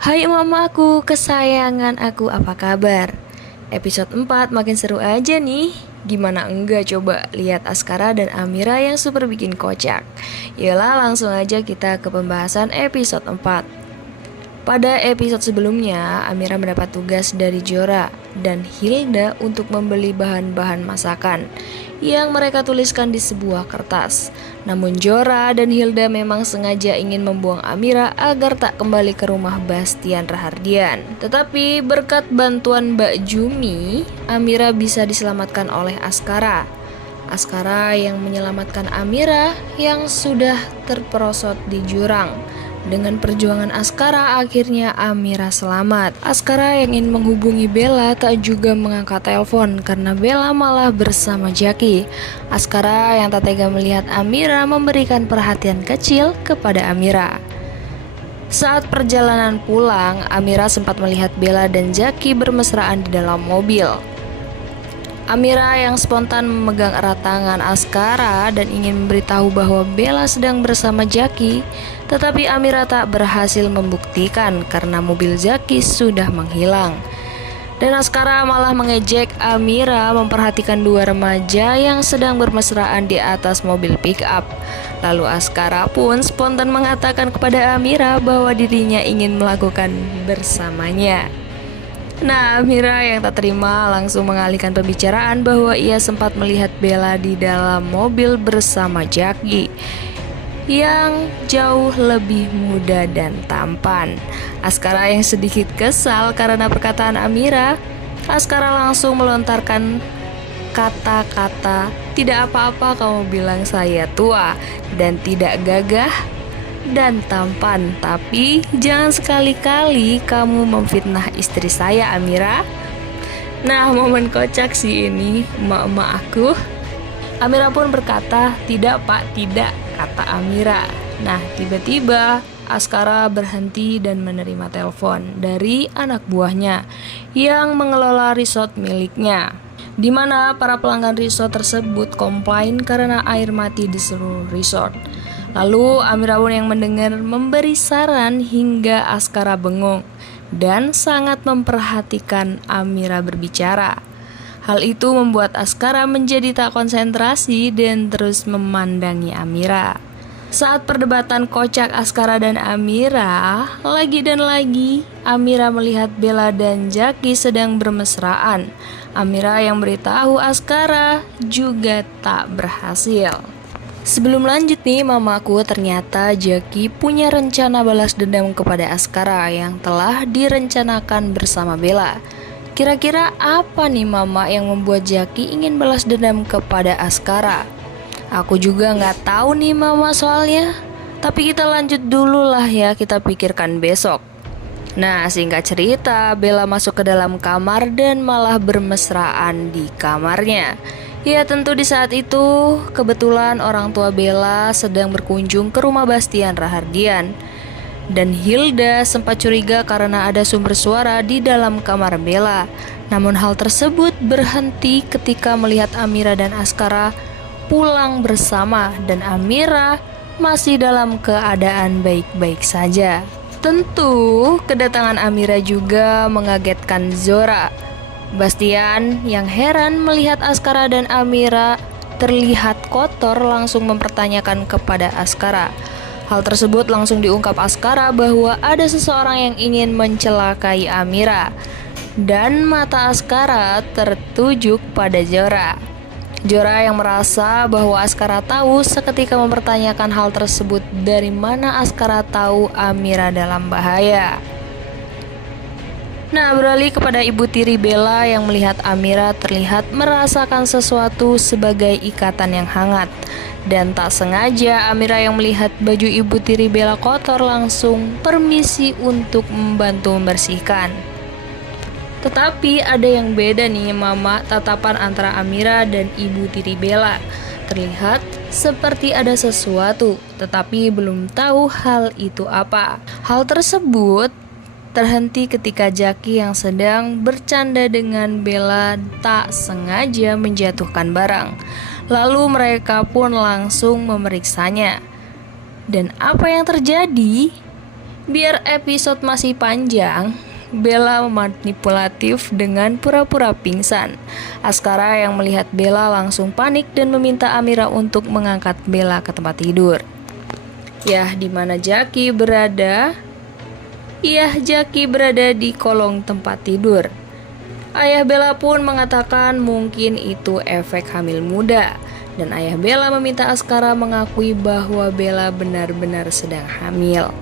Hai mamaku, kesayangan aku, apa kabar? Episode 4 makin seru aja nih. Gimana enggak coba lihat Askara dan Amira yang super bikin kocak. Yalah, langsung aja kita ke pembahasan episode 4. Pada episode sebelumnya, Amira mendapat tugas dari Jora dan Hilda untuk membeli bahan-bahan masakan yang mereka tuliskan di sebuah kertas. Namun Jora dan Hilda memang sengaja ingin membuang Amira agar tak kembali ke rumah Bastian Rahardian. Tetapi berkat bantuan Mbak Jumi, Amira bisa diselamatkan oleh Askara. Askara yang menyelamatkan Amira yang sudah terperosot di jurang. Dengan perjuangan Askara, akhirnya Amira selamat. Askara yang ingin menghubungi Bella tak juga mengangkat telepon karena Bella malah bersama Jaki. Askara yang tak tega melihat Amira memberikan perhatian kecil kepada Amira. Saat perjalanan pulang, Amira sempat melihat Bella dan Jaki bermesraan di dalam mobil. Amira yang spontan memegang erat tangan Askara dan ingin memberitahu bahwa Bella sedang bersama Jaki, tetapi Amira tak berhasil membuktikan karena mobil Jaki sudah menghilang. Dan Askara malah mengejek Amira memperhatikan dua remaja yang sedang bermesraan di atas mobil pick-up. Lalu Askara pun spontan mengatakan kepada Amira bahwa dirinya ingin melakukan bersamanya. Nah, Amira yang tak terima langsung mengalihkan pembicaraan bahwa ia sempat melihat Bella di dalam mobil bersama Jaki yang jauh lebih muda dan tampan. Askara yang sedikit kesal karena perkataan Amira, Askara langsung melontarkan kata-kata, "Tidak apa-apa kamu bilang saya tua dan tidak gagah dan tampan, tapi jangan sekali-kali kamu memfitnah istri saya, Amira." Nah, momen kocak sih ini, emak-emak aku. Amira pun berkata, "Tidak pak, tidak," kata Amira. Nah, tiba-tiba Askara berhenti dan menerima telepon dari anak buahnya yang mengelola resort miliknya, di mana para pelanggan resort tersebut komplain karena air mati di seluruh resort. Lalu Amira pun yang mendengar memberi saran hingga Askara bengong dan sangat memperhatikan Amira berbicara. Hal itu membuat Askara menjadi tak konsentrasi dan terus memandangi Amira. Saat perdebatan kocak Askara dan Amira, lagi dan lagi Amira melihat Bella dan Jaki sedang bermesraan. Amira yang beritahu Askara juga tak berhasil. Sebelum lanjut nih mamaku, ternyata Jaki punya rencana balas dendam kepada Askara yang telah direncanakan bersama Bella. Kira-kira apa nih mama yang membuat Jaki ingin balas dendam kepada Askara? Aku juga nggak tahu nih mama soalnya. Tapi kita lanjut dulu lah ya, kita pikirkan besok. Nah, singkat cerita, Bella masuk ke dalam kamar dan malah bermesraan di kamarnya. Ya, tentu di saat itu kebetulan orang tua Bella sedang berkunjung ke rumah Bastian Rahardian. Dan Hilda sempat curiga karena ada sumber suara di dalam kamar Bella. Namun hal tersebut berhenti ketika melihat Amira dan Askara pulang bersama dan Amira masih dalam keadaan baik-baik saja. Tentu kedatangan Amira juga mengagetkan Zora. Bastian yang heran melihat Askara dan Amira terlihat kotor langsung mempertanyakan kepada Askara. Hal tersebut langsung diungkap Askara bahwa ada seseorang yang ingin mencelakai Amira. Dan mata Askara tertuju pada Jora. Jora yang merasa bahwa Askara tahu seketika mempertanyakan hal tersebut, dari mana Askara tahu Amira dalam bahaya. Nah, beralih kepada ibu tiri Bella yang melihat Amira terlihat merasakan sesuatu sebagai ikatan yang hangat. Dan tak sengaja Amira yang melihat baju ibu tiri Bella kotor langsung permisi untuk membantu membersihkan. Tetapi ada yang beda nih mama, tatapan antara Amira dan ibu tiri Bella. Terlihat seperti ada sesuatu, tetapi belum tahu hal itu apa. Hal tersebut terhenti ketika Jaki yang sedang bercanda dengan Bella tak sengaja menjatuhkan barang. Lalu mereka pun langsung memeriksanya. Dan apa yang terjadi? Biar episode masih panjang, Bella manipulatif dengan pura-pura pingsan. Askara yang melihat Bella langsung panik dan meminta Amira untuk mengangkat Bella ke tempat tidur. Yah, di mana Jaki berada? Yah, Jaki berada di kolong tempat tidur. Ayah Bella pun mengatakan mungkin itu efek hamil muda. Dan ayah Bella meminta Askara mengakui bahwa Bella benar-benar sedang hamil.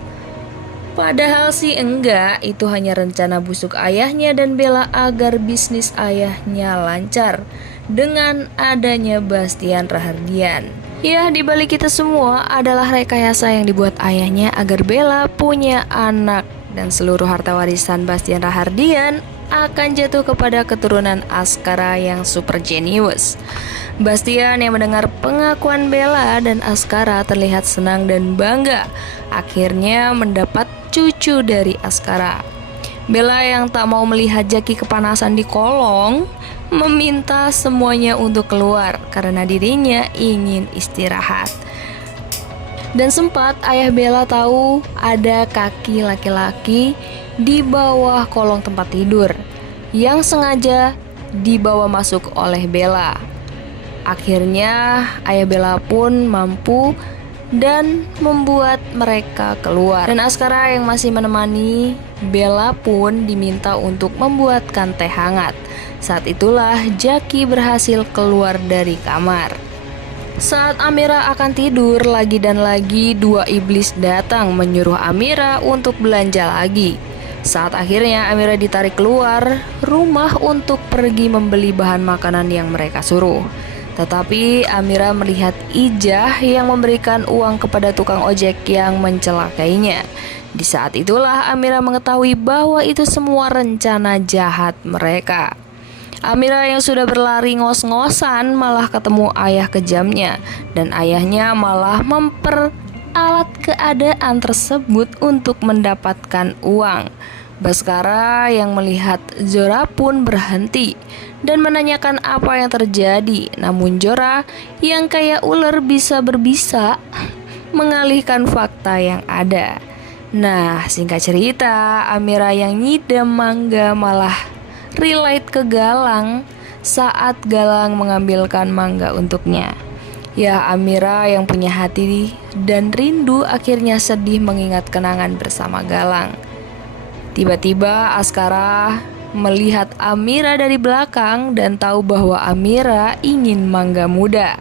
Padahal sih enggak, itu hanya rencana busuk ayahnya dan Bella agar bisnis ayahnya lancar dengan adanya Bastian Rahardian. Ya, di balik itu semua adalah rekayasa yang dibuat ayahnya agar Bella punya anak dan seluruh harta warisan Bastian Rahardian akan jatuh kepada keturunan Askara yang super jenius. Bastian yang mendengar pengakuan Bella dan Askara terlihat senang dan bangga. Akhirnya mendapat cucu dari Askara. Bella yang tak mau melihat Jaki kepanasan di kolong meminta semuanya untuk keluar karena dirinya ingin istirahat. Dan sempat ayah Bella tahu ada kaki laki-laki di bawah kolong tempat tidur yang sengaja dibawa masuk oleh Bella. Akhirnya ayah Bella pun mampu dan membuat mereka keluar. Dan Askara yang masih menemani Bella pun diminta untuk membuatkan teh hangat. Saat itulah Jaki berhasil keluar dari kamar. Saat Amira akan tidur lagi dan lagi, dua iblis datang menyuruh Amira untuk belanja lagi. Saat akhirnya Amira ditarik keluar rumah untuk pergi membeli bahan makanan yang mereka suruh. Tetapi Amira melihat Ijah yang memberikan uang kepada tukang ojek yang mencelakainya. Di saat itulah Amira mengetahui bahwa itu semua rencana jahat mereka. Amira yang sudah berlari ngos-ngosan malah ketemu ayah kejamnya. Dan ayahnya malah memperalat keadaan tersebut untuk mendapatkan uang. Baskara yang melihat Zora pun berhenti dan menanyakan apa yang terjadi. Namun Zora yang kayak ular bisa berbisa mengalihkan fakta yang ada. Nah, singkat cerita, Amira yang ngidam mangga malah relate ke Galang saat Galang mengambilkan mangga untuknya. Ya, Amira yang punya hati dan rindu akhirnya sedih mengingat kenangan bersama Galang. Tiba-tiba Askara melihat Amira dari belakang dan tahu bahwa Amira ingin mangga muda.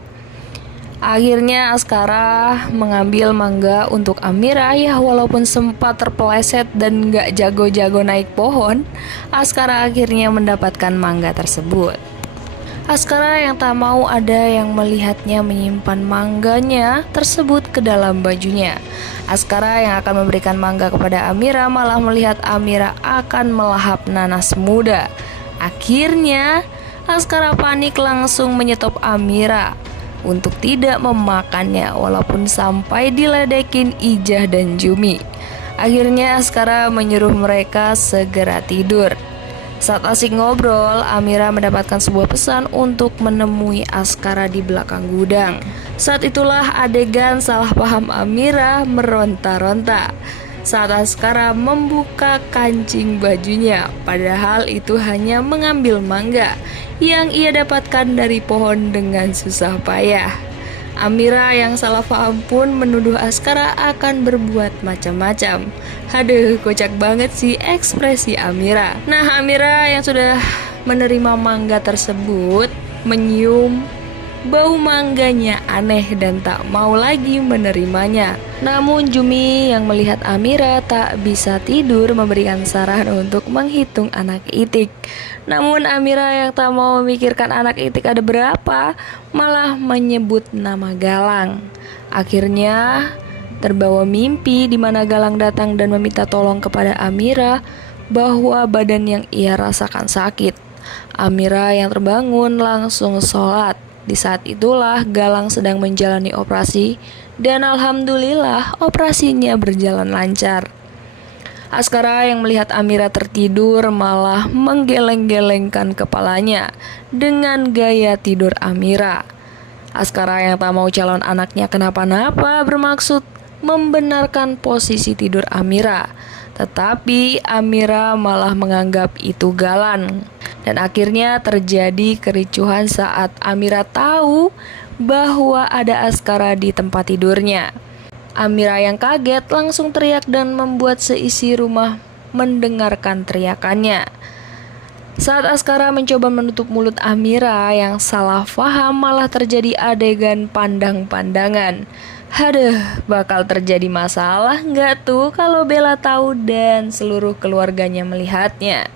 Akhirnya Askara mengambil mangga untuk Amira. Ya, walaupun sempat terpeleset dan gak jago-jago naik pohon, Askara akhirnya mendapatkan mangga tersebut. Askara yang tak mau ada yang melihatnya menyimpan mangganya tersebut ke dalam bajunya. Askara yang akan memberikan mangga kepada Amira malah melihat Amira akan melahap nanas muda. Akhirnya Askara panik langsung menyetop Amira untuk tidak memakannya walaupun sampai diledekin Ijah dan Jumi. Akhirnya Askara menyuruh mereka segera tidur. Saat asik ngobrol, Amira mendapatkan sebuah pesan untuk menemui Askara di belakang gudang. Saat itulah adegan salah paham Amira meronta-ronta saat Askara membuka kancing bajunya, padahal itu hanya mengambil mangga yang ia dapatkan dari pohon dengan susah payah. Amira yang salah paham pun menuduh Askara akan berbuat macam-macam. Aduh, kocak banget sih ekspresi Amira. Nah, Amira yang sudah menerima mangga tersebut menyium bau mangganya aneh dan tak mau lagi menerimanya. Namun Jumi yang melihat Amira tak bisa tidur memberikan saran untuk menghitung anak itik. Namun Amira yang tak mau memikirkan anak itik ada berapa, malah menyebut nama Galang. Akhirnya terbawa mimpi di mana Galang datang dan meminta tolong kepada Amira bahwa badan yang ia rasakan sakit. Amira yang terbangun langsung sholat. Di saat itulah Galang sedang menjalani operasi dan alhamdulillah operasinya berjalan lancar. Askara yang melihat Amira tertidur malah menggeleng-gelengkan kepalanya dengan gaya tidur Amira. Askara yang tak mau calon anaknya kenapa-napa bermaksud membenarkan posisi tidur Amira. Tetapi Amira malah menganggap itu galan. Dan akhirnya terjadi kericuhan saat Amira tahu bahwa ada Askara di tempat tidurnya. Amira yang kaget langsung teriak dan membuat seisi rumah mendengarkan teriakannya. Saat Askara mencoba menutup mulut Amira yang salah paham, malah terjadi adegan pandang-pandangan. Aduh, bakal terjadi masalah nggak tuh kalau Bella tahu dan seluruh keluarganya melihatnya?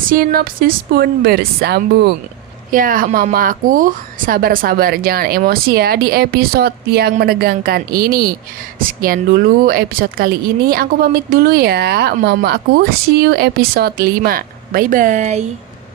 Sinopsis pun bersambung. Ya, mama aku, sabar-sabar, jangan emosi ya di episode yang menegangkan ini. Sekian dulu episode kali ini, aku pamit dulu ya. Mama aku, see you episode 5. Bye-bye.